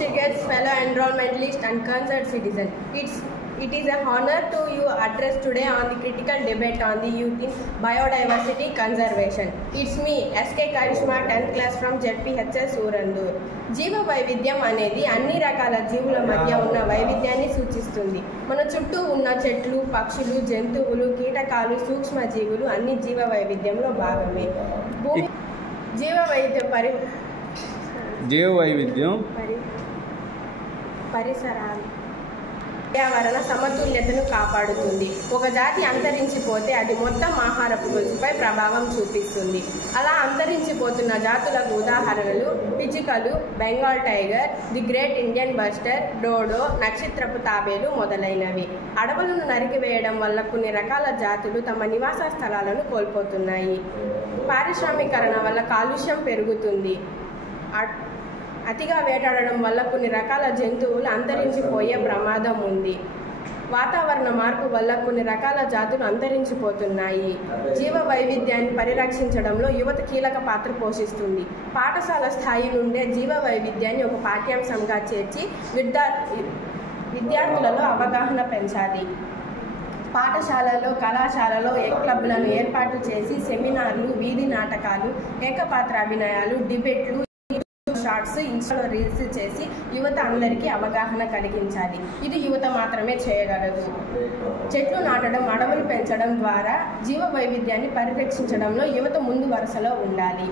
distinguished fellow enrollmentalist and concerned citizen. It is an honor to you address today on the critical debate on the youth in biodiversity conservation. It's me, SK Karishma, 10th class from ZPHS Urandur. జీవ వైవిధ్యం అనేది అన్ని రకాల జీవుల మధ్య ఉన్న వైవిధ్యాన్ని సూచిస్తుంది. మన చుట్టూ ఉన్న చెట్లు, పక్షులు, జంతువులు, కీటకాలు, సూక్ష్మజీవులు అన్ని జీవ వైవిధ్యంలో భాగమే. జీవ వైవిధ్యం పరిసరాలు పర్యావరణ సమతుల్యతను కాపాడుతుంది. ఒక జాతి అంతరించిపోతే అది మొత్తం ఆహారపు గొలుసుపై ప్రభావం చూపిస్తుంది. అలా అంతరించిపోతున్న జాతులకు ఉదాహరణలు పిచ్చుకలు, Bengal tiger, the great Indian bustard, dodo, నక్షత్రపు తాబేలు మొదలైనవి. అడవులను నరికివేయడం వల్ల కొన్ని రకాల జాతులు తమ నివాస స్థలాలను కోల్పోతున్నాయి. పారిశ్రామీకరణ వల్ల కాలుష్యం పెరుగుతుంది. అతిగా వేటాడడం వల్ల కొన్ని రకాల జంతువులు అంతరించిపోయే ప్రమాదం ఉంది. వాతావరణ మార్పు వల్ల కొన్ని రకాల జాతులు అంతరించిపోతున్నాయి. జీవ వైవిధ్యాన్ని పరిరక్షించడంలో యువత కీలక పాత్ర పోషిస్తుంది. పాఠశాల స్థాయి నుండే జీవ వైవిధ్యాన్ని ఒక పాఠ్యాంశంగా చేర్చి విద్యార్థులలో అవగాహన పెంచాలి. పాఠశాలలో, కళాశాలలో క్లబ్లను ఏర్పాటు చేసి సెమినార్లు, వీధి నాటకాలు, ఏకపాత్ర అభినయాలు, డిబేట్లు, షార్ట్స్, ఇన్స్టాలో రీల్స్ చేసి యువత అందరికీ అవగాహన కలిగించాలి. ఇది యువత మాత్రమే చేయగలదు. చెట్లు నాటడం, అడవులు పెంచడం ద్వారా జీవ వైవిధ్యాన్ని పరిరక్షించడంలో యువత ముందు వరుసలో ఉండాలి.